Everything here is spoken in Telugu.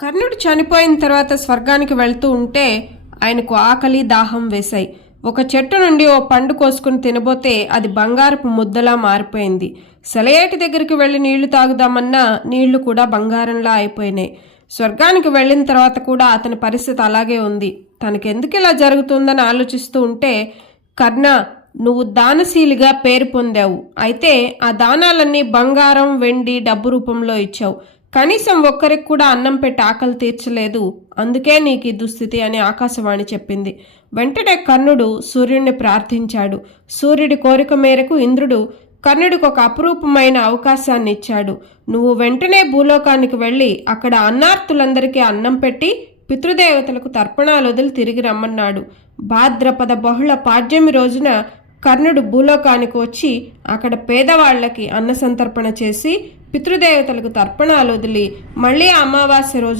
కర్ణుడు చనిపోయిన తర్వాత స్వర్గానికి వెళ్తూ ఉంటే ఆయనకు ఆకలి దాహం వేశాయి. ఒక చెట్టు నుండి ఓ పండు కోసుకుని తినబోతే అది బంగారపు ముద్దలా మారిపోయింది. సెలయేటి దగ్గరికి వెళ్ళి నీళ్లు తాగుదామన్నా నీళ్లు కూడా బంగారంలా అయిపోయినాయి. స్వర్గానికి వెళ్ళిన తర్వాత కూడా అతని పరిస్థితి అలాగే ఉంది. తనకెందుకు ఇలా జరుగుతుందని ఆలోచిస్తూ ఉంటే, కర్ణ, నువ్వు దానశీలిగా పేరు పొందావు. అయితే ఆ దానాలన్నీ బంగారం, వెండి, డబ్బు రూపంలో ఇచ్చావు. కనీసం ఒక్కరికి కూడా అన్నం పెట్టి ఆకలి తీర్చలేదు. అందుకే నీకు ఈ దుస్థితి అని ఆకాశవాణి చెప్పింది. వెంటనే కర్ణుడు సూర్యుడిని ప్రార్థించాడు. సూర్యుడి కోరిక మేరకు ఇంద్రుడు కర్ణుడికి ఒక అపురూపమైన అవకాశాన్ని ఇచ్చాడు. నువ్వు వెంటనే భూలోకానికి వెళ్ళి అక్కడ అన్నార్తులందరికీ అన్నం పెట్టి పితృదేవతలకు తర్పణాలు వదిలి తిరిగి రమ్మన్నాడు. భాద్రపద బహుళ పాడ్యమి రోజున కర్ణుడు భూలోకానికి వచ్చి అక్కడ పేదవాళ్లకి అన్న సంతర్పణ చేసి పితృదేవతలకు తర్పణాలు వదిలి మళ్ళీ అమావాస్య రోజు